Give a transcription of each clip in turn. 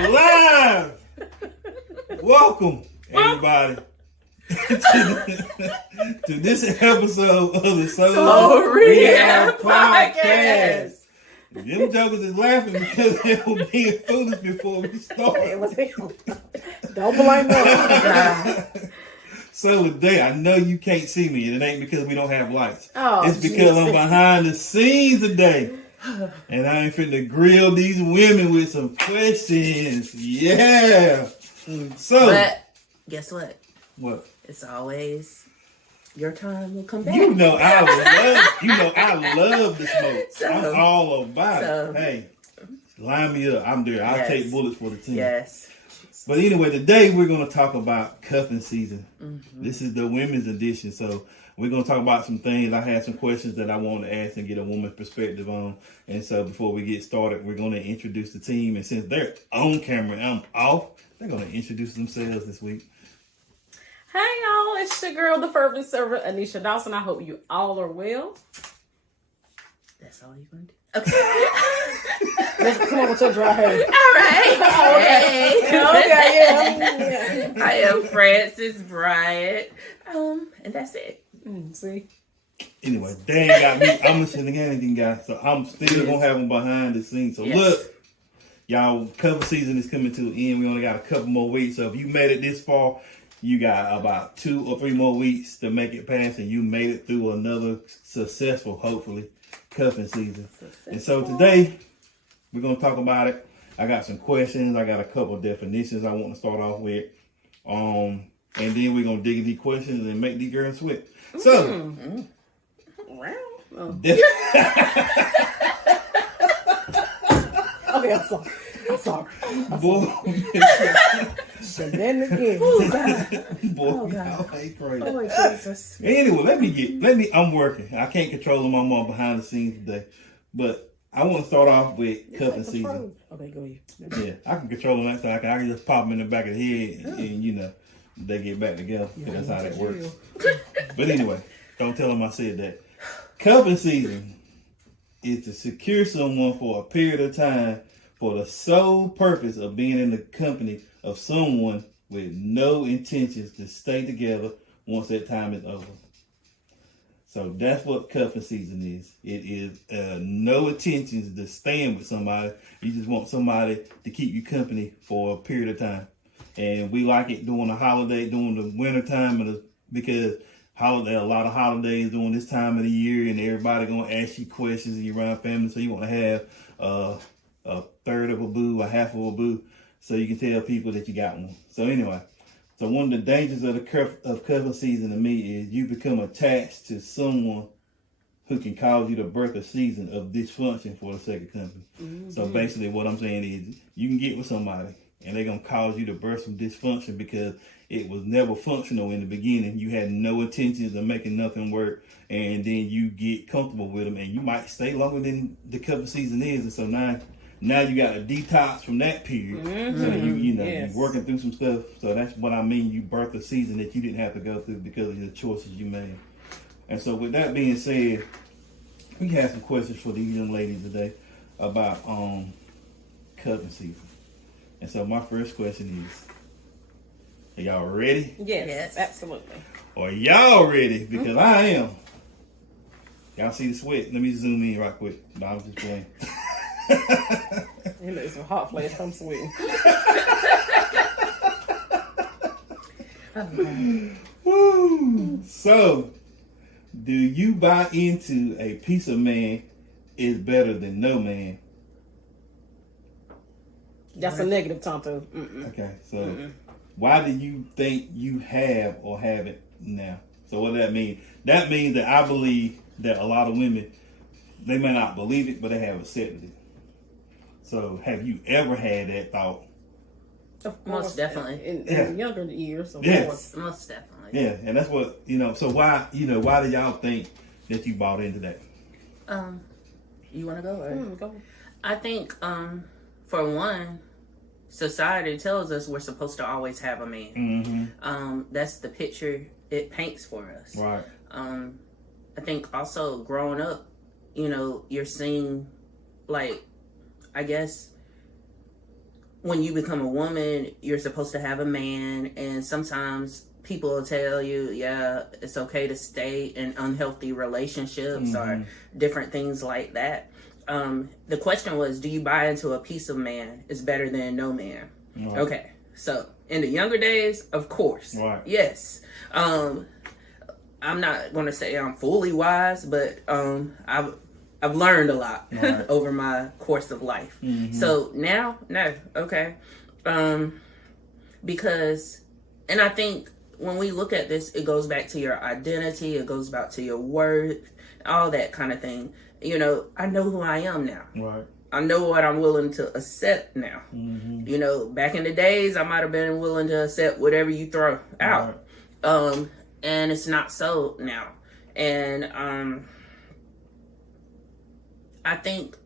are live. Welcome, everybody, to this episode of the So Rehab Podcast. Them jokers is laughing because they were being foolish before we started. Don't blame them. So today, I know you can't see me, and it ain't because we don't have lights. Oh, it's because I'm Jesus. behind the scenes today. And I ain't finna grill these women with some questions. Yeah. So, But guess what? what? It's always your time will come back. I love the smoke. So- I'm all about so- it. Hey, line me up. I'm there. I'll Yes. take bullets for the team. Yes. But anyway, today we're going to talk about cuffing season. Mm-hmm. This is the women's edition. So we're going to talk about some things. I had some questions that I want to ask and get a woman's perspective on. And so before we get started, we're going to introduce the team. And since they're on camera and I'm off, they're going to introduce themselves this week. Hey y'all, it's your girl, the fervent servant, Anisha Dawson. I hope you all are well. That's all you're going to do. Okay. Let's come on with your dry hair. All right. Hey. Okay, yeah. I am Francis Bryant. And that's it. See? Anyway, Dan got me. I'm a shenanigan guy, so I'm still going to have them behind the scenes. So Yes. look, y'all, cover season is coming to an end. We only got a couple more weeks. So if you made it this far, you got about 2 or 3 more weeks to make it past, and you made it through another successful, hopefully, cuffing season. And so today, we're going to talk about it. I got some questions. I got a couple of definitions I want to start off with. And then we're going to dig into these questions and make these girls sweat. So, Okay, I'm sorry. boy, Shenanigans. boy, y'all ain't crazy. Oh, Jesus. Anyway, I'm working. I can't control them. I'm on behind the scenes today. But I want to start off with cuffing season. Okay, go ahead. Yeah, I can control them next time. I can just pop them in the back of the head and you know, they get back together. 'Cause that's how that works. But anyway, don't tell them I said that. Cuffing season is to secure someone for a period of time for the sole purpose of being in the company of someone with no intentions to stay together once that time is over. So that's what cuffing season is. It is no intentions to staying with somebody. You just want somebody to keep you company for a period of time. And we like it during the holiday, during the winter time, because a lot of holidays during this time of the year, and everybody gonna ask you questions and you around family, so you want to have a third of a boo, a half of a boo, so you can tell people that you got one. So anyway. So one of the dangers of cuffing season to me is you become attached to someone who can cause you to birth a season of dysfunction for the sake of company. Mm-hmm. So basically what I'm saying is you can get with somebody and they're going to cause you to birth some dysfunction because it was never functional in the beginning. You had no intentions of making nothing work, and then you get comfortable with them and you might stay longer than the cuffing season is. And so now you got a detox from that period. Mm-hmm. So you're working through some stuff. So that's what I mean. You birthed a season that you didn't have to go through because of the choices you made. And so with that being said, we have some questions for these young ladies today about cuffing season. And so my first question is, are y'all ready? Yes, absolutely. Are y'all ready? Because I am. Y'all see the sweat? Let me zoom in right quick. No, I'm just playing. It looks some hot flash. I'm sweating. Woo! So, do you buy into a piece of man is better than no man? That's a negative, Tonto. Okay, so why do you think you have or haven't now? So what does that mean? That means that I believe that a lot of women, they may not believe it, but they have accepted it. So have you ever had that thought? Of course, Most definitely. In younger years, of Yes. course. Most definitely. Yeah, and that's what, so why do y'all think that you bought into that? You want to go? Or? Go. I think, for one, society tells us we're supposed to always have a man. Mm-hmm. That's the picture it paints for us. Right. I think also growing up, you're seeing, like, I guess when you become a woman, you're supposed to have a man, and sometimes people will tell you, yeah, it's okay to stay in unhealthy relationships or different things like that. The question was, do you buy into a piece of man is better than no man? Right. Okay, so in the younger days, of course, Right. yes. I'm not going to say I'm fully wise, but I've learned a lot Right. over my course of life. So now, no, okay. Because, and I think when we look at this, it goes back to your identity, it goes back to your worth, all that kind of thing. You know, I know who I am now. Right. I know what I'm willing to accept now. You know, back in the days, I might have been willing to accept whatever you throw out. Right. And it's not so now. And I think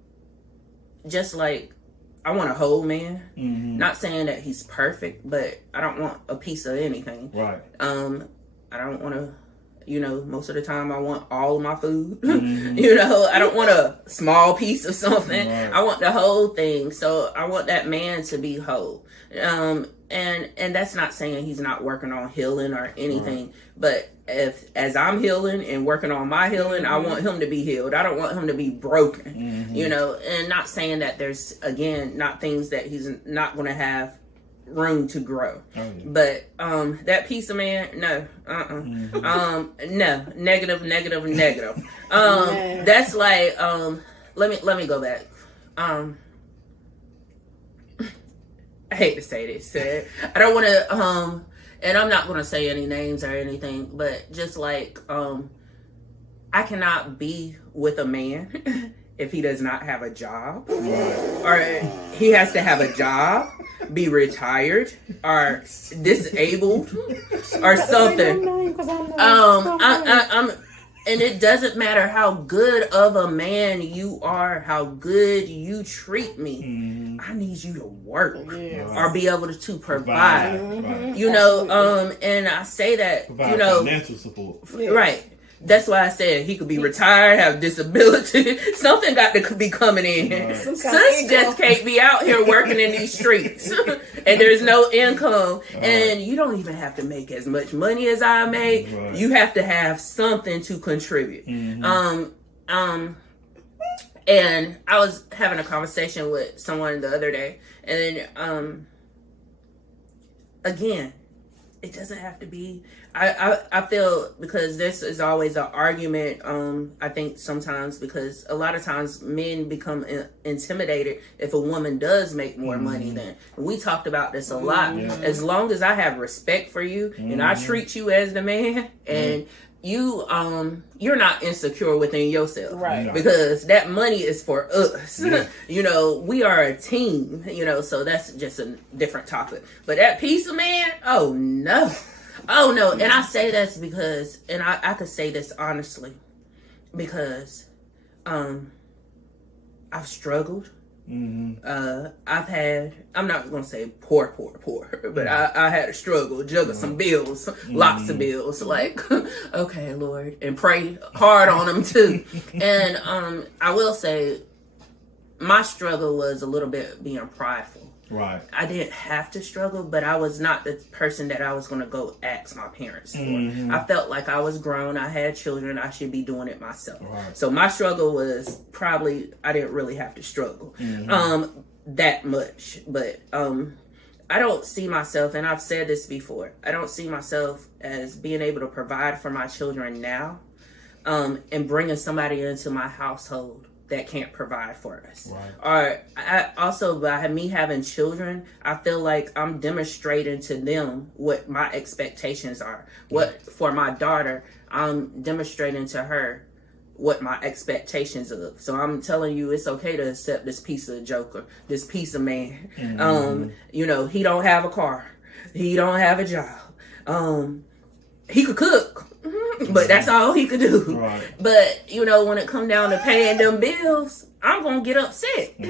just like I want a whole man. Not saying that he's perfect, but I don't want a piece of anything. Right. I don't want to, you know, most of the time I want all of my food. You know, I don't want a small piece of something. Right. I want the whole thing. So I want that man to be whole. And that's not saying he's not working on healing or anything, but as I'm healing and working on my healing, I want him to be healed. I don't want him to be broken, you know, and not saying that there's, again, not things that he's not going to have room to grow. But that piece of man, no, no, negative. That's like, let me go back. I hate to say this. I don't want to, and I'm not going to say any names or anything, but just like, I cannot be with a man if he does not have a job, or he has to have a job, be retired, or disabled, or something. I'm and it doesn't matter how good of a man you are, how good you treat me. I need you to work or be able to provide. Right. You know, and I say that, Provide you know, financial support. right. That's why I said he could be retired, have disability. Something got to be coming in. Right. Sis just can't be out here working in these streets. And there's no income. And you don't even have to make as much money as I make. Right. You have to have something to contribute. And I was having a conversation with someone the other day. And then, again, it doesn't have to be. I feel, because this is always an argument, I think sometimes, because a lot of times men become intimidated if a woman does make more money than. We talked about this a lot. As long as I have respect for you and I treat you as the man, and you you're not insecure within yourself, Right. because that money is for us. You know, we are a team, you know, so that's just a different topic. But that piece of man, oh no, and I say that's because, and I could say this honestly, because I've struggled. I've had, I'm not gonna say poor, but I had a struggle, juggle some bills, lots of bills, like, okay, Lord, and pray hard on them too. And I will say my struggle was a little bit being prideful. Right. I didn't have to struggle, but I was not the person that I was going to go ask my parents for. I felt like I was grown. I had children. I should be doing it myself. Right. So my struggle was probably, I didn't really have to struggle that much. But I don't see myself, and I've said this before, I don't see myself as being able to provide for my children now and bringing somebody into my household that can't provide for us. Right. Or I also, by me having children, I feel like I'm demonstrating to them what my expectations are. What for my daughter, I'm demonstrating to her what my expectations are. So I'm telling you, it's okay to accept this piece of joker, this piece of man. You know, he don't have a car, he don't have a job. He could cook, but that's all he could do. Right. But, you know, when it come down to paying them bills, I'm going to get upset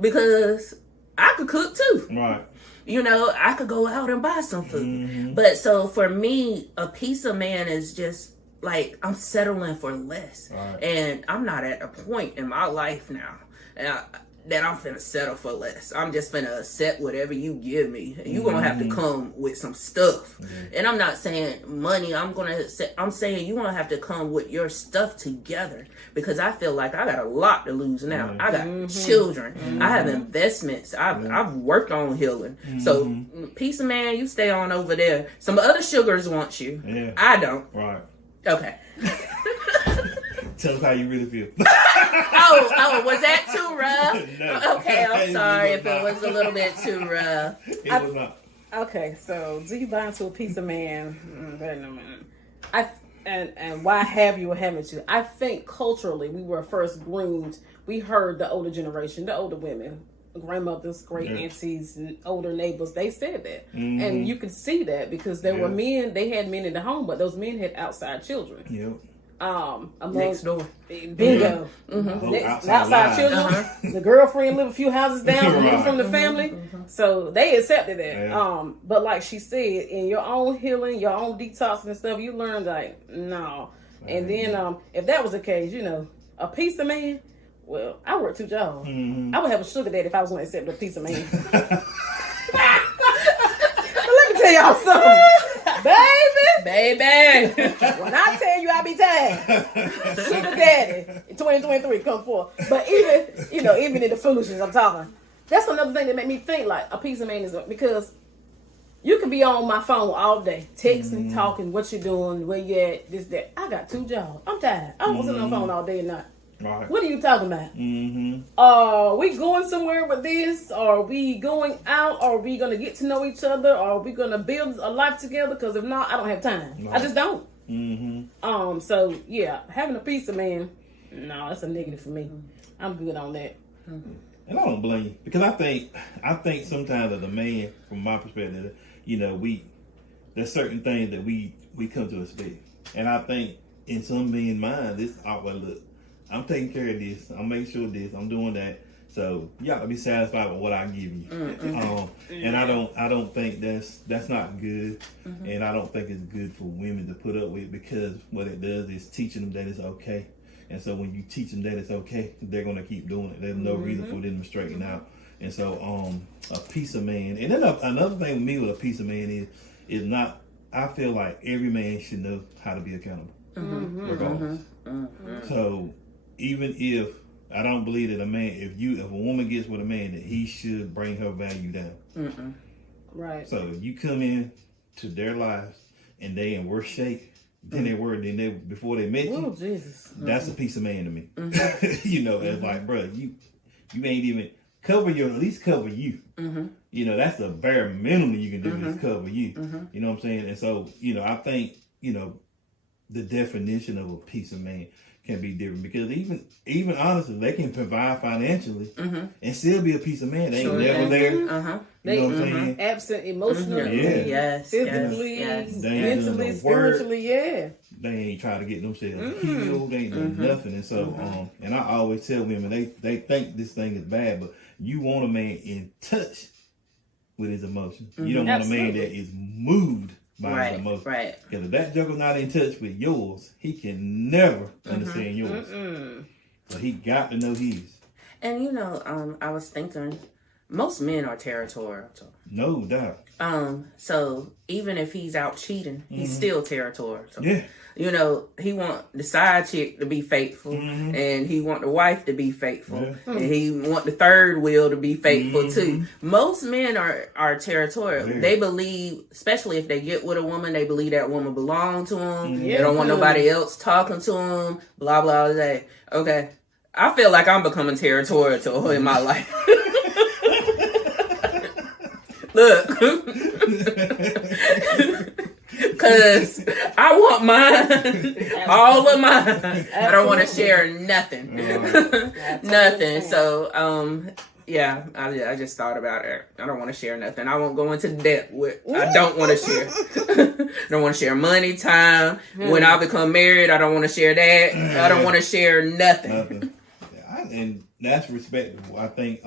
because I could cook too. Right. You know, I could go out and buy some food. But so for me, a piece of man is just like, I'm settling for less. Right. And I'm not at a point in my life now. that I'm finna settle for less. I'm just finna accept whatever you give me. You gonna have to come with some stuff. And I'm not saying money. I'm saying you gonna have to come with your stuff together, because I feel like I got a lot to lose now. I got children. I have investments. I've worked on healing. So peace of man, you stay on over there. Some other sugars want you. Yeah. I don't. Right. Okay. Tell us how you really feel. Oh, was that too rough? No. Okay, I'm It sorry was if it was a little bit too rough. It was not. Okay, so do you buy into a piece of man? Wait a minute. And why have you or haven't you? I think culturally we were first groomed. We heard the older generation, the older women, grandmothers, great aunties, and older neighbors. They said that, and you could see that because there were men. They had men in the home, but those men had outside children. Yep. Next door. Bingo. Outside children. The girlfriend lived a few houses down from the family. So they accepted that. Yeah. But like she said, in your own healing, your own detoxing and stuff, you learn like, no. And then if that was the case, a piece of man, well, I work 2 jobs. I would have a sugar daddy if I was going to accept a piece of man. Let me tell y'all something. Baby. When I tell you I be tired, sugar daddy in 2023 come forth. But even in the foolishness I'm talking, that's another thing that made me think like a piece of man is, because you can be on my phone all day, texting, talking, what you doing, where you at, this, that. I got 2 jobs. I'm tired. I don't want to sit on the phone all day and night. Right. What are you talking about? Are we going somewhere with this? Are we going out? Are we going to get to know each other? Are we going to build a life together? Because if not, I don't have time. Right. I just don't. So yeah, having a piece of man, no, that's a negative for me. I'm good on that. And I don't blame you, because I think sometimes as a man, from my perspective, there's certain things that we come to expect, and I think in some men's mind, this outward look. I'm taking care of this. I'm making sure of this. I'm doing that. So you got to be satisfied with what I give you. And I don't think that's not good. And I don't think it's good for women to put up with, because what it does is teaching them that it's okay. And so when you teach them that it's okay, they're gonna keep doing it. There's no reason for them to straighten out. And so a piece of man. And then another thing with me with a piece of man is not. I feel like every man should know how to be accountable, regardless. So even if I don't believe that if a woman gets with a man, that he should bring her value down. Right. So if you come in to their lives and they in worse shape than they were before they met you, Jesus. That's a piece of man to me. It's like, bro, you ain't even at least cover you. That's the bare minimum you can do is cover you. You know what I'm saying? And so, I think, the definition of a piece of man can be different, because even honestly, they can provide financially and still be a piece of man. They ain't never there. You know what I'm saying? Absent emotionally, yes, physically, yes. mentally, spiritually, They ain't trying to get themselves healed. They ain't doing nothing. And so, and I always tell women, they think this thing is bad, but you want a man in touch with his emotions. You don't want a man that is moved by his emotions. Right. Because if that joker's not in touch with yours, he can never understand yours. So he got to know his. And I was thinking, most men are territorial. No doubt. So even if he's out cheating, he's still territorial. Yeah. He want the side chick to be faithful, and he want the wife to be faithful, and he want the third wheel to be faithful too. Most men are territorial. Yeah. They believe, especially if they get with a woman, they believe that woman belong to them. They don't want nobody else talking to them. Blah blah blah. Okay, I feel like I'm becoming territorial in my life. Look. Because I want mine, all of mine. I don't want to share nothing. Nothing. So, I just thought about it. I don't want to share nothing. I won't go into debt with. I don't want to share. I don't want to share money, time. When I become married, I don't want to share that. I don't want to share nothing. And that's respectable. I think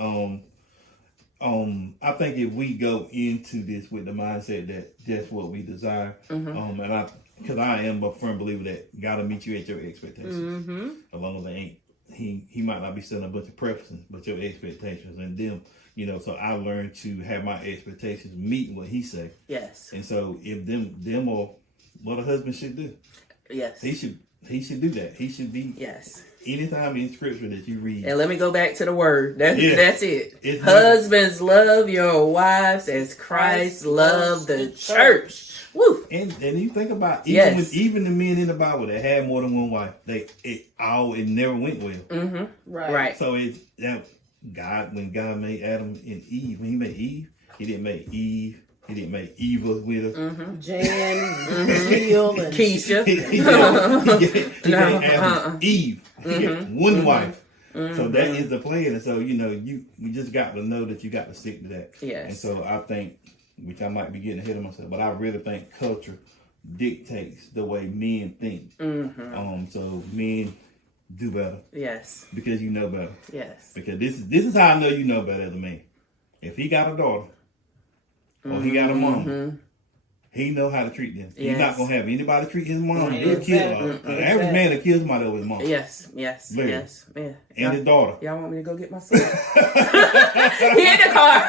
if we go into this with the mindset that that's what we desire, because I am a firm believer that gotta meet you at your expectations. As long as they ain't he might not be setting a bunch of preferences, but your expectations and them, you know. So I learned to have my expectations meet what he say. Yes. And so if them are what a husband should do, Yes. he should do that. He should be. Yes. Anytime in scripture that you read, And let me go back to the word. That's it. It's Husbands, love your wives as Christ loved the church. Woo. and you think about even the men in the Bible that had more than one wife, it never went well. Mm-hmm. Right. So it's that when God made Adam and Eve, when he made Eve, he didn't make Eve. He didn't make Eva with her. Mm-hmm. Jan, Jill, and Keisha. He gave Adam Eve. He got one wife. So that is the plan. And so, you know, we just got to know that you got to stick to that. Yes. And so I think, which I might be getting ahead of myself, but I really think culture dictates the way men think. Mm-hmm. So men do better Yes. because you know better. Yes. Because this is how I know you know better as a man. If he got a daughter or he got a mom, he know how to treat them. He's not gonna have anybody treat his mom. He'll kill her. The average man will kill somebody over his mom. Yes. Literally. Yes. Yeah. And his daughter. Y'all want me to go get my son? He in the car.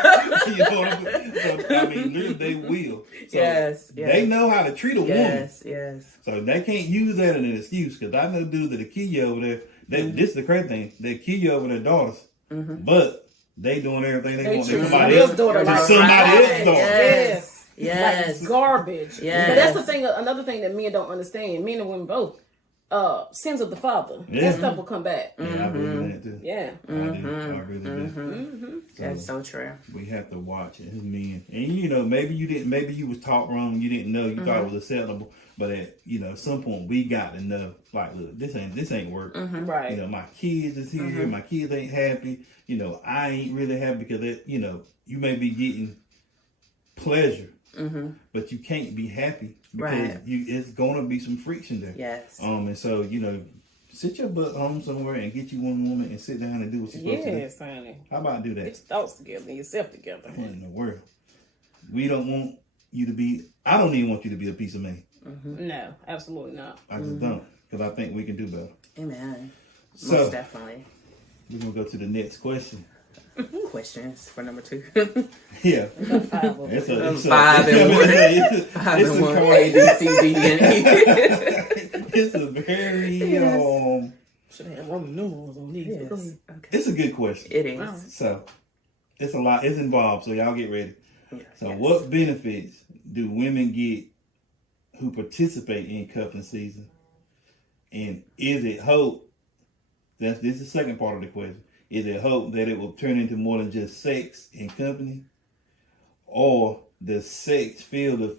You know what I mean? So, I mean, literally, they will. So Yes. They know how to treat a woman. Yes. So they can't use that as an excuse, because I know dudes that kill you over there. This is the crazy thing. They kill you over their daughters, but they doing everything they want. choose Somebody else's daughter. Yes. Yes. Like garbage. Yes. But that's the thing. Another thing that men don't understand, men and women both, sins of the father. That stuff will come back. Yeah, I believe that too. Yeah. I really do. That's so true. We have to watch it as men, and you know, maybe you was taught wrong. You didn't know. You thought it was acceptable, but at some point we got to know. Like, look, this ain't working. Right. You know, my kids is here. My kids ain't happy. You know, I ain't really happy because you may be getting pleasure, but you can't be happy because it's gonna be some friction there. Yes. And so sit your butt home somewhere and get you one woman and sit down and do what you're supposed to do. Yes, honey. How about do that? Get your thoughts together and yourself together. What in the world? We don't want you to be. I don't even want you to be a piece of me. No, absolutely not. I just don't, because I think we can do better. Amen. So Most definitely. we're gonna go to the next question. Questions for number 2. Yeah, 5 of them. it's 5 and 1. It's 5 and 1. A, B, C, D, and E. it's a very Should have Roman numerals on these. Yes. Okay. It's a good question. It is. So it's a lot. It's involved. So y'all get ready. So Yes. what benefits do women get who participate in cuffing season? And is it hope? This is the second part of the question. Is it hope that it will turn into more than just sex and company? Or does sex feel the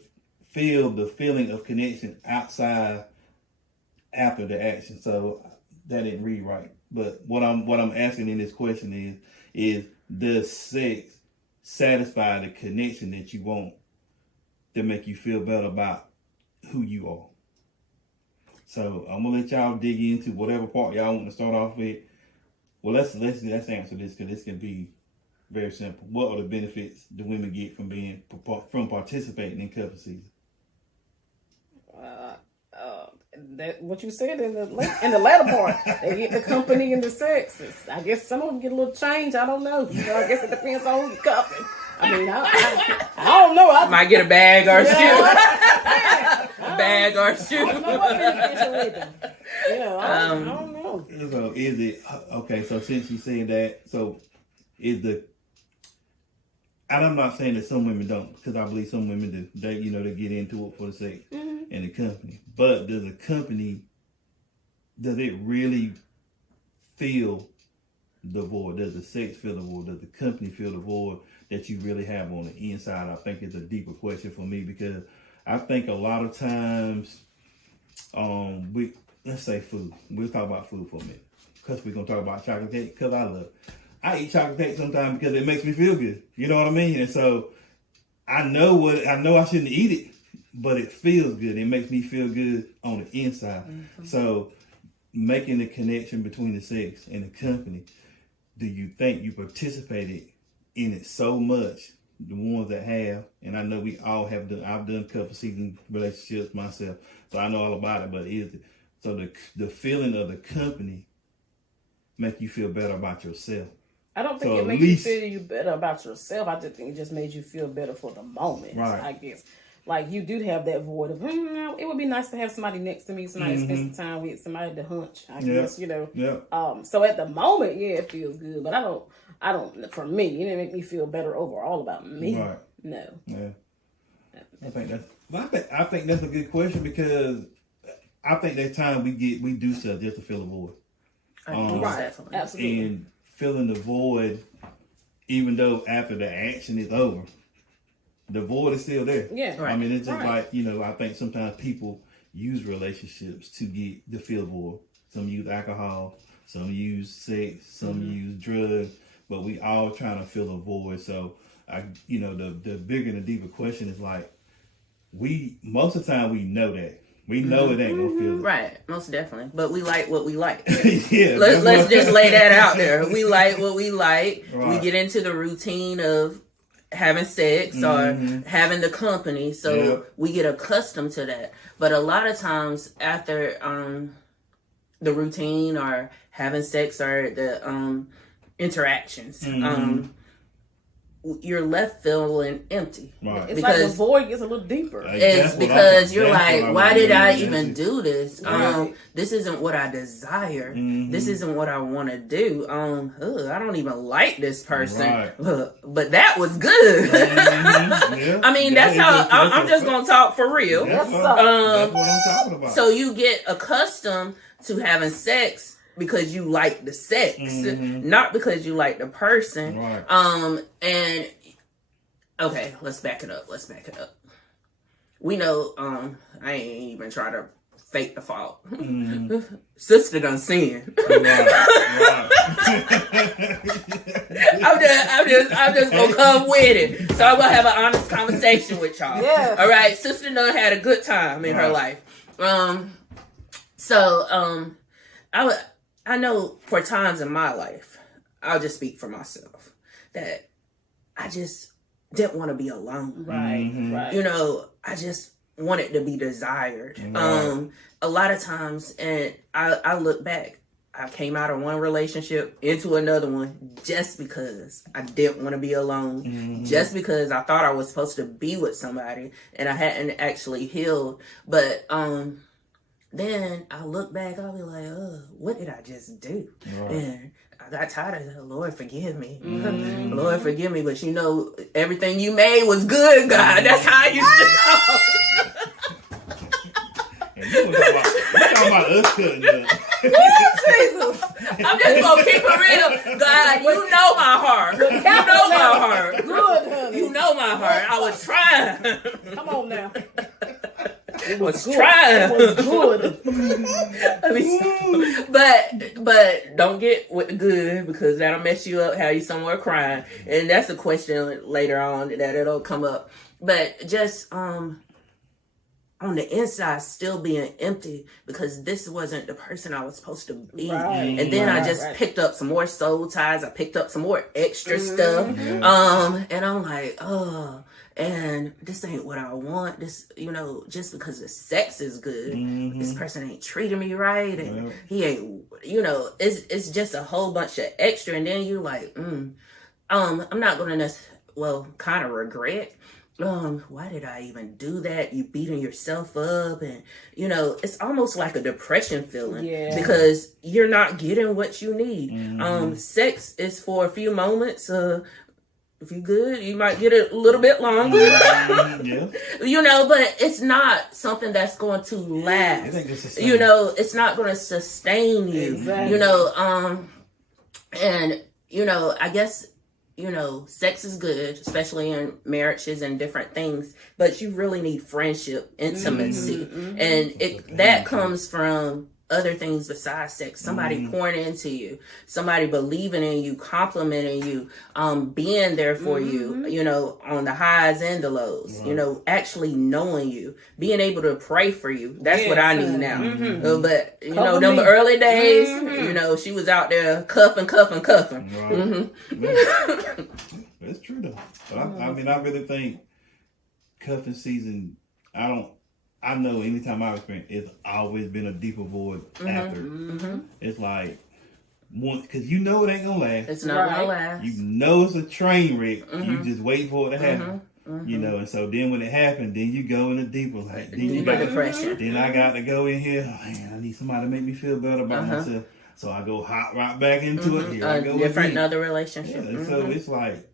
feeling of connection outside after the action? So that didn't read right. But what I'm asking in this question is does sex satisfy the connection that you want to make you feel better about who you are? So I'm gonna let y'all dig into whatever part y'all want to start off with. Well, let's answer this, because this can be very simple. What are the benefits do women get from participating in cuffing season? That what you said in the latter part. They get the company and the sex. I guess some of them get a little change. I don't know. I guess it depends on who you're cuffing. I mean, I don't know. I Might get a bag or a shoe. A bag or a shoe. don't know what beneficial is them. I don't know. So is it okay? So since you said that, so and I'm not saying that some women don't, because I believe some women do. They they get into it for the sex and the company. But does it really feel the void? Does the sex feel the void? Does the company feel the void that you really have on the inside? I think it's a deeper question for me, because I think a lot of times, let's say food. We'll talk about food for a minute, because we're gonna talk about chocolate cake. Because I eat chocolate cake sometimes because it makes me feel good. You know what I mean? And so I know I shouldn't eat it, but it feels good. It makes me feel good on the inside. So making the connection between the sex and the company, do you think you participated in it so much? The ones that have, and I know we all have done. I've done couple season relationships myself, so I know all about it. But is it so the feeling of the company make you feel better about yourself. I don't think So it at made least- you feel better about yourself. I just think it just made you feel better for the moment. Right. I guess. Like you do have that void of, it would be nice to have somebody next to me, somebody to spend some time with, somebody to hunch. I guess Yeah. So at the moment, yeah, it feels good, but I don't. For me, it didn't make me feel better overall about me. Right. No. Yeah. I think that's a good question because I think that time we do stuff just to fill a void. Right. Definitely. Absolutely. And filling the void, even though after the action is over, the void is still there. Yeah. I mean, it's just Right. like, I think sometimes people use relationships to fill the void. Some use alcohol, some use sex, some use drugs, but we all trying to fill a void. So the bigger and the deeper question is like, most of the time we know that. We know it ain't gonna feel it. Right, most definitely. But we like what we like. Yeah. Let's just lay that out there. We like what we like. We Right. get into the routine of having sex or having the company, so Yep. we get accustomed to that. But a lot of times after the routine or having sex or the interactions, you're left feeling empty. Right. It's like the Because void gets a little deeper. Hey, it's that's what because I- you're that's like, what I why was did I doing. even do this? Right. This isn't what I desire. This isn't what I want to do. I don't even like this person. Right. But that was good. Yeah. I mean, Yeah, that's how that's I'm what- just gonna talk for real. That's what, Yes, that's what I'm talking about. So you get accustomed to having sex because you like the sex, not because you like the person. Right. And okay, let's back it up. We know, I ain't even try to fake the fault. Sister done sin. Right. I'm just gonna come with it. So I'm gonna have an honest conversation with y'all. Yes. All right, Sister done had a good time in her life. I know for times in my life, I'll just speak for myself, that I just didn't want to be alone. Right. I just wanted to be desired. Right. A lot of times, and I look back, I came out of one relationship into another one just because I didn't want to be alone, just because I thought I was supposed to be with somebody and I hadn't actually healed. But then I look back, I'll be like, what did I just do? Right. And I got tired of that. Lord, forgive me. Lord, forgive me. But everything you made was good, God. That's how I used to talk. And you talking about us cutting up. Jesus. I'm just going to keep it real. God, you know my heart. You know my heart. Good, honey. You know my heart. I was trying. Come on now. I was trying. It was good. But don't get with the good, because that'll mess you up, have you somewhere crying. And that's a question later on that it'll come up. But just on the inside still being empty because this wasn't the person I was supposed to be. Right. And then I Right, just right. picked up some more soul ties. I picked up some more extra stuff. And I'm like, and this ain't what I want. This, just because the sex is good, this person ain't treating me right, and he ain't, it's just a whole bunch of extra. And then you like, I'm not gonna kind of regret. Why did I even do that? You beating yourself up, and it's almost like a depression feeling because you're not getting what you need. Sex is for a few moments. If you good, you might get it a little bit longer. Yeah. But it's not something that's going to last. It ain't gonna sustain. It's not going to sustain you. Exactly. And I guess sex is good, especially in marriages and different things, but you really need friendship, intimacy, and that comes from other things besides sex. Somebody pouring into you, somebody believing in you, complimenting you, being there for you, on the highs and the lows, actually knowing you, being able to pray for you. That's what I need now. But Cover them me. early days, she was out there cuffing. Right. It's true though. But I mean, I really think cuffing season, I know anytime I've experienced, it's always been a deeper void after. It's like, because you know it ain't gonna last. It's not gonna Right. last. You know it's a train wreck. Mm-hmm. You just wait for it to happen. You know, and so then when it happened, then you go in the deeper, like then you Deeper got, depression. then I got to go in here. Oh, man, I need somebody to make me feel better about myself. So I go hop right back into it. Here I go Different again. another Yeah, relationship. and so it's like,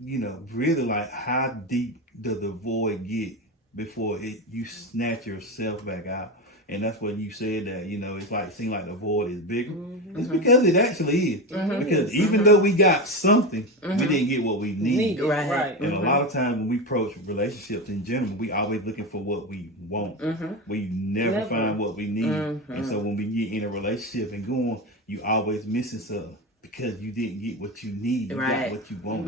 you know, really like how deep does the void get before you snatch yourself back out? And that's when you said that, you know, it's like seem like the void is bigger. It's because it actually is. Because even though we got something, we didn't get what we need. Right. And a lot of times when we approach relationships in general, we always looking for what we want. We never find what we need. And so when we get in a relationship and going, you always missing something because you didn't get what you need. You got what you want.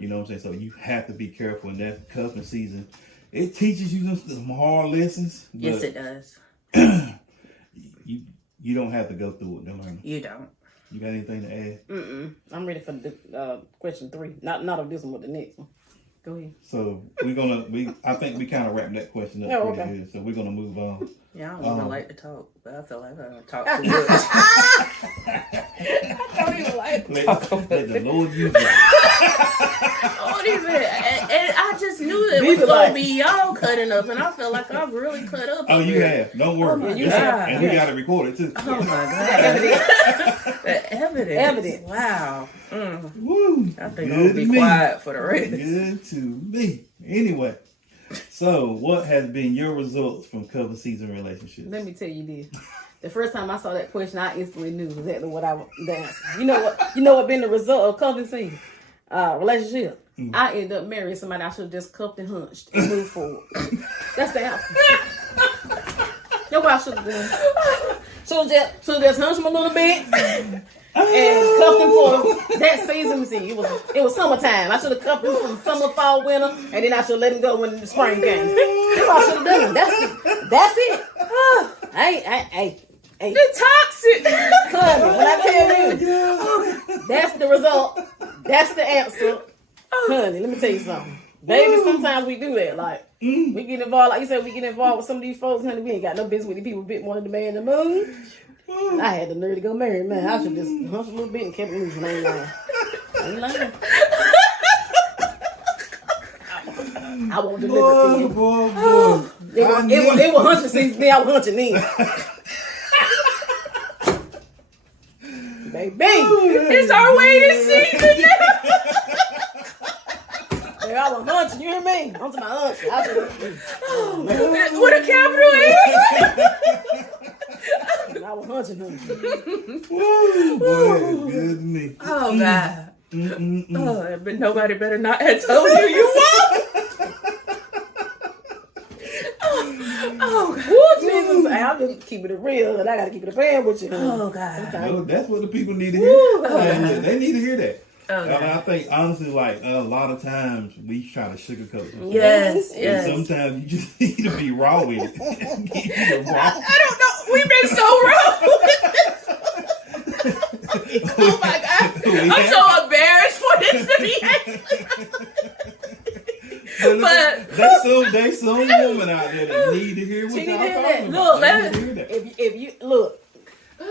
You know what I'm saying? So you have to be careful in that cuffing season. It teaches you some hard lessons. But Yes, it does. you don't have to go through it to learn. You don't. You got anything to add? I'm ready for the question 3. Not of this one, but the next one. Go ahead. So I think we kind of wrapped that question up Oh, pretty okay. good. So we're gonna move on. Yeah, I don't even like to talk, but I feel like I'm gonna talk too much. I don't even like Let the Lord use it. I don't even. And I just knew it was gonna be y'all cutting up, and I feel like I've really cut up. Oh, you here. have. Don't worry. my It's- God. And we got to record it too. Oh my god. The evidence. Evidence. Wow. Woo. I think Good I'm gonna be to me. quiet for the rest. Good to me. Anyway, so what has been your results from cover season relationships? Let me tell you this. The first time I saw that question, I instantly knew exactly what I was the answer. You know what been the result of cover season relationship? I ended up marrying somebody I should have just cuffed and hunched and moved forward. That's the answer. That's what I should have done. Should have just hunched him a little bit and cuffed him for that season. Let me see, it was summertime. I should have cuffed him from summer, fall, winter, and then I should let him go when the spring came. That's what I should have done. That's it. Hey. The toxic. Honey, when I tell you, that's the result. That's the answer. Honey, let me tell you something. Baby, sometimes we do that. Like, we get involved, like you said, we get involved with some of these folks, honey, we ain't got no business with these people a bit more than the man in the moon. I had the nerve to go marry, man. I should just hunch a little bit and kept it moving. I ain't lying. I won't deliver to you. Boy. It was hunching season, then I was hunching then. Baby. It's our waiting season now. Baby, I was hunching, you hear me? I'm to my hunching. I With a capital was hunching. Woo, boy, good to me. Oh God. Oh, but nobody better not have told you won't. Oh God. Woo, Jesus. Hey, I'm just keeping it real, and I gotta keep it a fan with you. Oh God. No, that's what the people need to hear. Woo. They need to hear that. Okay. And I think honestly, like a lot of times we try to sugarcoat something. Yes, And yes. sometimes you just need to be raw with it. You're raw. I don't know. We've been so wrong. Oh my God. I'm so embarrassed for this to be But there's some woman out there that need to hear what She y'all need to hear talking that. about. Look, They need to hear that. If you look,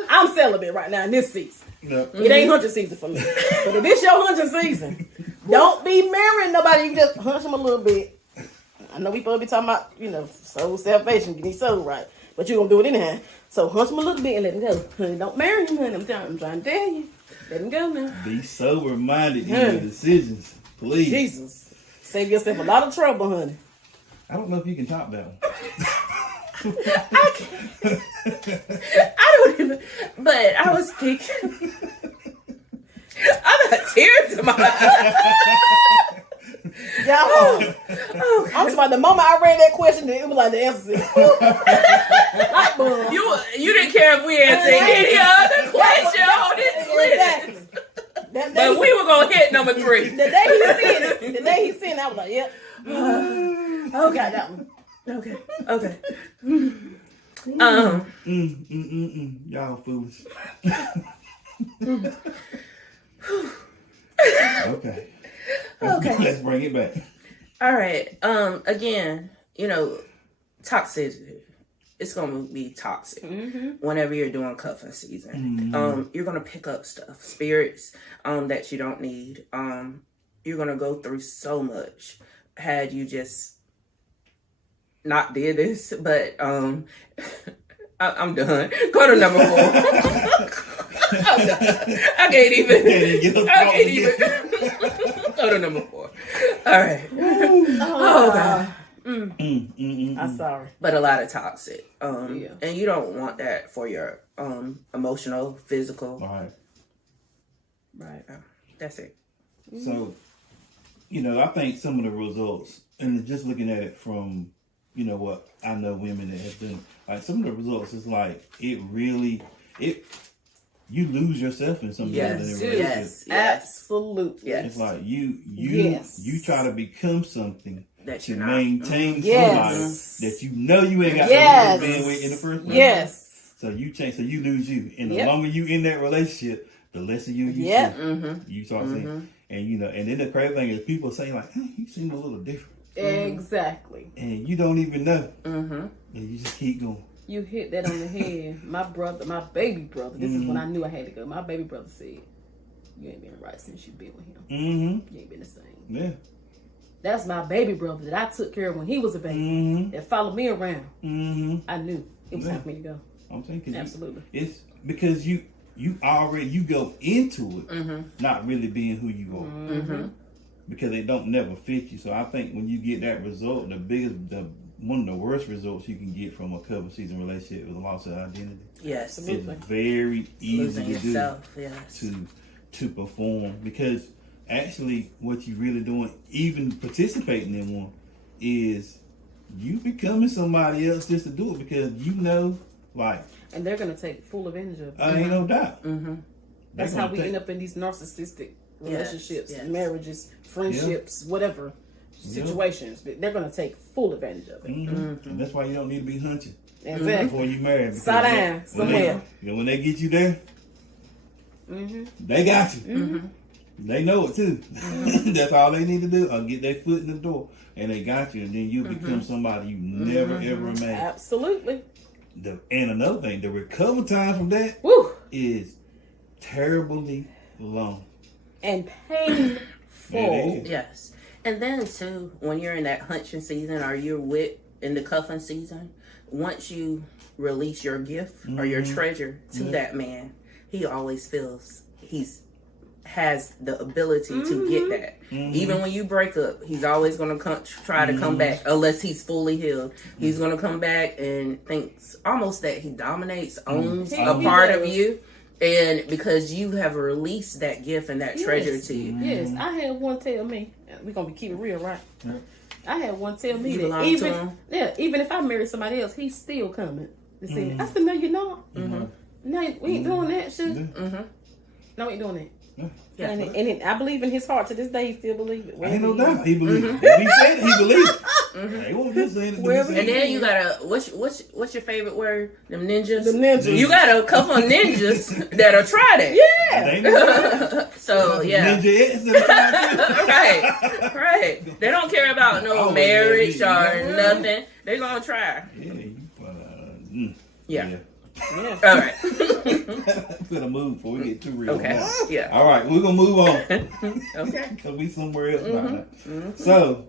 I'm celibate right now in this season. No. It ain't hunting season for me. But if it's your hunting season, don't be marrying nobody. You just hunch them a little bit. I know we supposed to be talking about, soul salvation, get these soul right. But you're going to do it anyhow. So hunch them a little bit and let them go. Honey, don't marry him, honey. I'm trying to tell you. Let him go now. Be sober minded in your decisions, please. Jesus. Save yourself a lot of trouble, honey. I don't know if you can top that one. I don't even. But I was thinking. I got tears in my eyes. Y'all, I'm talking about the moment I read that question, it was like the answer. Light bulb. You didn't care if we answered any other question on this list. Exactly. But we were gonna hit number 3. The day he seen it, I was like, yep. Okay, that one. Okay. Y'all foolish. Okay. Let's bring it back. All right. Again, toxicity it's gonna be toxic Mm-hmm. whenever you're doing cuffing season. You're gonna pick up stuff, spirits that you don't need. You're gonna go through so much had you just not did this, but I'm done. Go to number 4. I'm done. I can't even. Go to number 4. All right. Oh God. I'm sorry. But a lot of toxic. Yeah. And you don't want that for your emotional, physical. All right. Right. That's it. So, you know, I think some of the results, and just looking at it from, you know, what I know women that have done, like some of the results is like, you lose yourself in some of Yes, the relationships. yes. Absolutely. Yes. It's like you Yes. try to become something That to you're not. maintain Yes. somebody that you know you ain't got Yes. to be with in the first place. Yes. So you change, so you lose you, and the Yep. longer you in that relationship, the less of you Yep. see. You start seeing, and you know, and then the crazy thing is people say like, "Hey, you seem a little different," Exactly. and you don't even know, and you just keep going. You hit that on the head. My baby brother, this is when I knew I had to go. My baby brother said, "You ain't been right since you been with him. Mm-hmm. You ain't been the same." Yeah. That's my baby brother that I took care of when he was a baby. Mm-hmm. That followed me around. Mm-hmm. I knew it was Yeah. time for me to go. I'm thinking Absolutely. it's because you already you go into it not really being who you are because it don't never fit you. So I think when you get that result, one of the worst results you can get from a couple season relationship is a loss of identity. Yes. Absolutely. It's very easy Losing to yourself. Yes. do to perform, because actually what you really doing, even participating in one, is you becoming somebody else just to do it because you know, like, And they're gonna take full advantage of it. ain't no doubt. That's how we end up in these narcissistic relationships, yes. marriages, friendships, whatever situations. They're gonna take full advantage of it. And that's why you don't need to be hunting Exactly. before you marry. because Sit down somewhere. When they get you there, they got you. They know it too. That's all they need to do. Get their foot in the door, and they got you, and then you become somebody you never ever imagined. Absolutely. And another thing, the recovery time from that Woo. is terribly long. And painful. It is. Yes. And then too, when you're in that hunting season or you're in the cuffing season, once you release your gift or your treasure to that man, he always feels has the ability to get that. Even when you break up, he's always going to try to come back unless he's fully healed. He's going to come back and thinks almost that he dominates, owns a He part of does. you. And because you have released that gift and that treasure to you. Yes, I had one tell me, we're gonna keep it real, right? Yeah. I had one tell me You that belong to him? even if I marry somebody else, he's still coming to see me. I said, no, you're not. No, we ain't doing that shit. No, we ain't doing that. Yeah. And I believe in his heart to this day. He still believes it. Ain't no doubt. He believes it. If he said it, he believes it. They won't just saying it. Wherever And then you gotta what's your favorite word? Them ninjas. The ninjas. You got a couple of ninjas that'll try that. Yeah. They know that. So yeah. Ninja X and the right. They don't care about no Oh, marriage yeah, or nothing. They're gonna try. Yeah. Yeah. All right. Gonna move before we get too real. Okay. Now. Yeah. All right, we're gonna move on. Okay. Cause we somewhere else right now. So,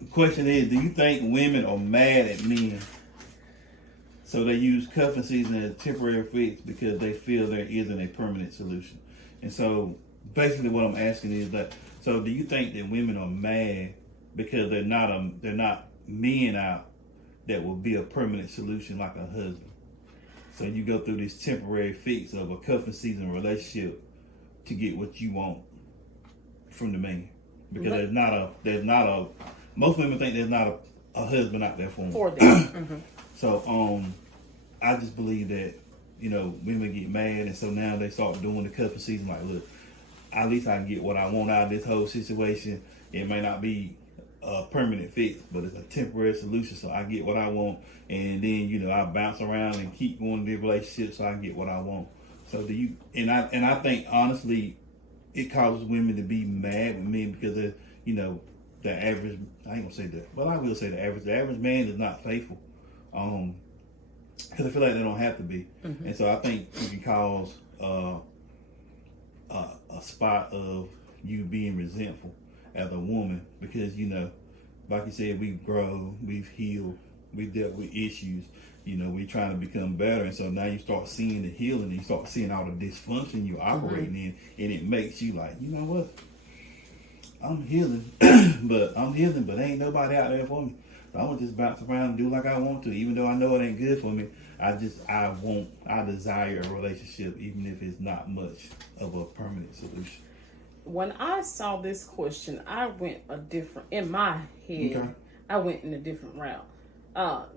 the question is: do you think women are mad at men? So they use cuffing season as a temporary fix because they feel there isn't a permanent solution. And so, basically, what I'm asking is that: so do you think that women are mad because they're not men out that will be a permanent solution like a husband? So you go through this temporary fix of a cuffing season relationship to get what you want from the man, because there's not a most women think there's not a husband out there for them. For them. So I just believe that women get mad, and so now they start doing the cuffing season. Like, look, at least I can get what I want out of this whole situation. It may not be a permanent fix, but it's a temporary solution, so I get what I want, and then I bounce around and keep going to the relationship so I can get what I want. So do you? And I think honestly, it causes women to be mad with men because the average. I ain't gonna say that, but I will say the average man is not faithful Because I feel like they don't have to be. And so I think it can cause a spot of you being resentful as a woman because, you know, like you said, we've grown, we've healed, we've dealt with issues, you know, we're trying to become better. And so now you start seeing the healing and you start seeing all the dysfunction you're operating in, and it makes you like, you know what? I'm healing, but ain't nobody out there for me. So I'm gonna just bounce around and do like I want to, even though I know it ain't good for me. I desire a relationship, even if it's not much of a permanent solution. When I saw this question, I went in my head, Okay. I went in a different route.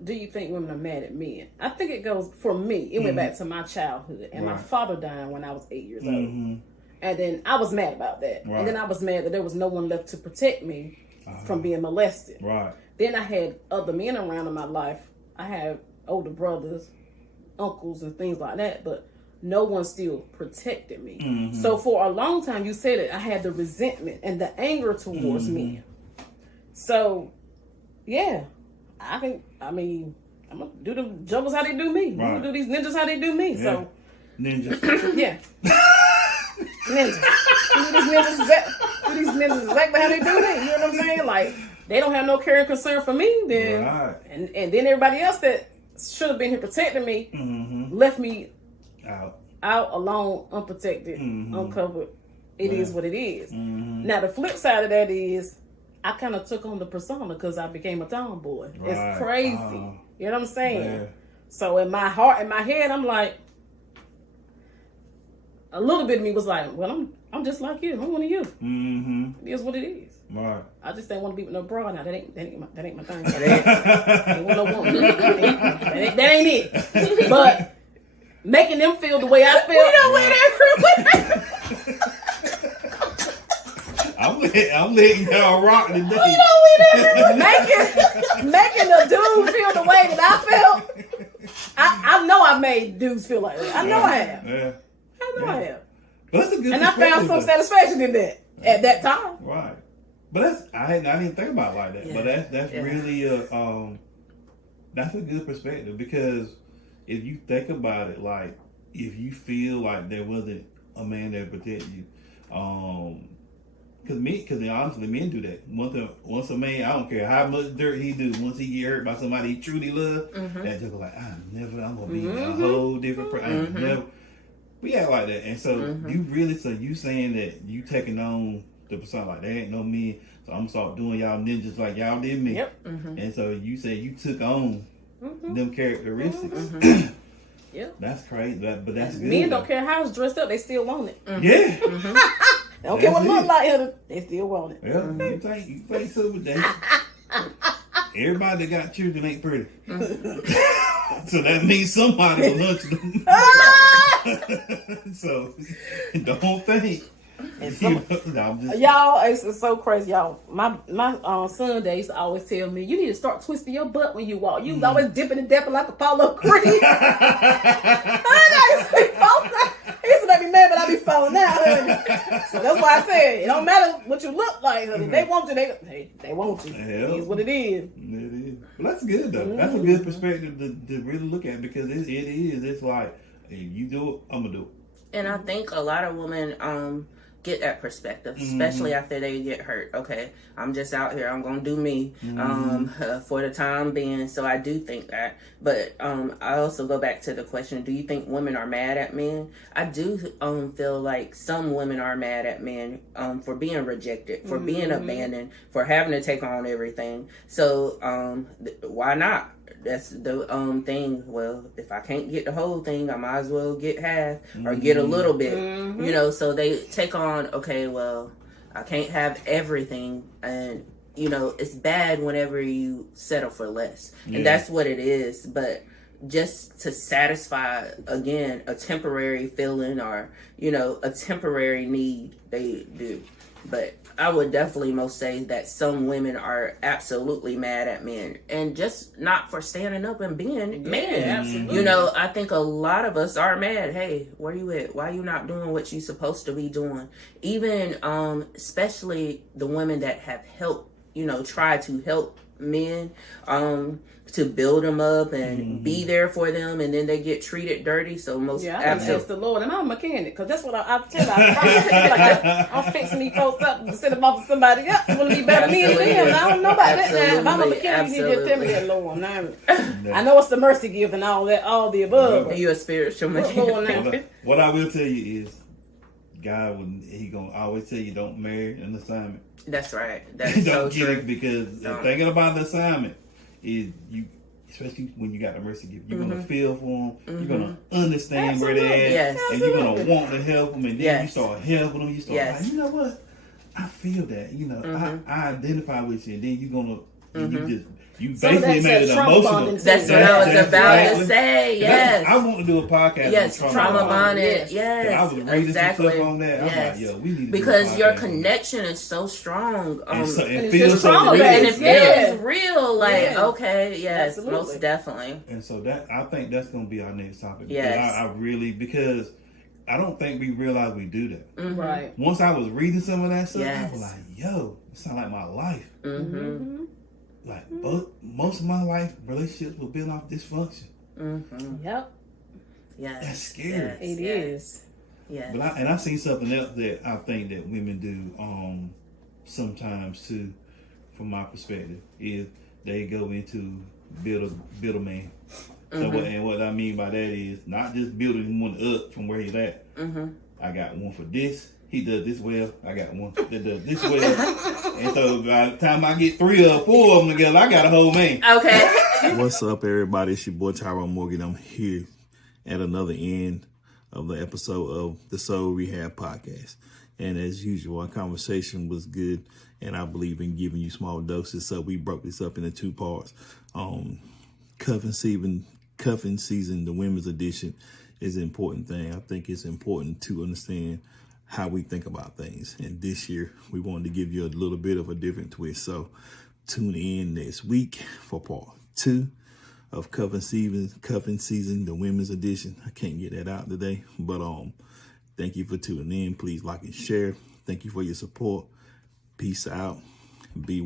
Do you think women are mad at men? I think it goes, for me, it went back to my childhood. And my father died when I was 8 years old. And then I was mad about that. Right. And then I was mad that there was no one left to protect me from being molested. Right. Then I had other men around in my life. I had older brothers, uncles, and things like that. But no one still protected me. So for a long time, you said it, I had the resentment and the anger towards men. So, yeah, I'm going to do the juggles how they do me. I'm going to do these ninjas how they do me. Yeah. So, Ninja. yeah. Ninjas. Do these ninjas exactly how they do me. You know what I'm saying? Like, they don't have no care and concern for me. Then, and then everybody else that should have been here protecting me left me out alone, unprotected, uncovered. It is what it is. Now the flip side of that is I kind of took on the persona because I became a tomboy. It's crazy. You know what I'm saying? So in my heart, in my head, I'm like, a little bit of me was like, well, I'm just like you. I'm one of you. It is what it is. Right. I just don't want to be with no bra now. That ain't my thing. That ain't no woman. That ain't it. But making them feel the way I feel. We don't wear that. I'm letting y'all rock today. We don't wear that. Making a dude feel the way that I felt. I know I made dudes feel like that. I know I have. Yeah. I know I have. But that's a good. And I found some satisfaction in that at that time. Right. But I didn't think about it like that. But that's really that's a good perspective, because if you think about it, like if you feel like there wasn't a man that protect you, because honestly, men do that. Once a man, I don't care how much dirt he do, once he get hurt by somebody he truly love, that just like I'm gonna be a whole different person. We act like that, and so you saying that you taking on the persona like there ain't no me, so I'm gonna start doing y'all ninjas like y'all did me. And so you said you took on them characteristics. That's crazy, but that's good. Men don't care how it's dressed up, they still want it. Yeah. They don't care what it look like, they still want it. Yeah, you think so with that. Everybody that got children ain't pretty. So that means somebody will lunch them. So don't think. Y'all, it's so crazy, y'all. My son, they used to always tell me, you need to start twisting your butt when you walk. You always dipping and dapping like a Apollo Creed. He used to make me mad, but I be falling out. So that's why I said it don't matter what you look like. Honey. They want you. They want you. It is what it is. It is. Well, that's good though. That's a good perspective to really look at, because it is. It's like, if you do it, I'm gonna do it. And I think a lot of women get that perspective, especially after they get hurt. Okay, I'm just out here, I'm gonna do me for the time being. So I do think that, but I also go back to the question, do you think women are mad at men? I do feel like some women are mad at men for being rejected, for being abandoned, for having to take on everything. So why not? That's the thing. Well, if I can't get the whole thing, I might as well get half or get a little bit. You know, so they take on, okay, well, I can't have everything, and you know, it's bad whenever you settle for less. And that's what it is. But just to satisfy, again, a temporary feeling or, you know, a temporary need, they do. But I would definitely most say that some women are absolutely mad at men, and just not for standing up and being men. Absolutely. You know, I think a lot of us are mad. Hey, where you at? Why you not doing what you supposed to be doing? Even, especially the women that have helped try to help men, to build them up and be there for them, and then they get treated dirty. So most Yeah, I absolutely. ask the Lord, and I'm a mechanic, because that's what I tell you. I'm fixing these folks up and send them off to somebody else. Want to be better than me and them. I don't know about that now. If I'm a mechanic, you need to tell me that, Lord. Now, I know it's the mercy gift and all that, all the above. And you're a spiritual Lord, mechanic. now. What I will tell you is, God he gonna always tell you don't marry an assignment. That's right. That's so Don't get true. it, because thinking about the assignment is you. Especially when you got the mercy gift, you're gonna feel for them. You're gonna understand where they're at, Yes. and you're gonna want to help them. And then Yes. you start helping them. You start, Yes. like, you know what? I feel that. I identify with you, and then you're gonna you Some of basically that's made it that trauma emotional. bonding too. That's what I was That's about exactly- to say. Yes. I want to do a podcast. Yes, on trauma bonded. Yes. Yes, I was reading exactly. some stuff on that. I'm Yes. like, yo, we need to Because do a your podcast on that. connection is so strong. And so, and it it's feels just so trauma real. And it based. feels Yeah. real. Like, Yeah. okay, yes, Absolutely. most definitely. And so that I think that's going to be our next topic. Yes. Because I really, because I don't think we realize we do that. Right. Once I was reading some of that stuff, I Yes. was like, yo, it sounds like my life. Mm-hmm. Like, but most of my life, relationships were built off dysfunction. Mm-hmm. Yep. Yes. That's scary. It Yes. is. Yes. But I've seen something else that I think that women do sometimes too, from my perspective, is they go into build a man. So what I mean by that is not just building one up from where he's at. I got one for this. He does this well. I got one that does this well. And so by the time I get 3 or 4 of them together, I got a whole man. Okay. What's up, everybody? It's your boy Tyrone Morgan. I'm here at another end of the episode of the Soul Rehab Podcast. And as usual, our conversation was good, and I believe in giving you small doses. So we broke this up into 2 parts. Cuffing season, the women's edition, is an important thing. I think it's important to understand how we think about things. And this year, we wanted to give you a little bit of a different twist. So tune in next week for part 2 of Cuffing Season, the women's edition. I can't get that out today, but thank you for tuning in. Please like and share. Thank you for your support. Peace out. Be well.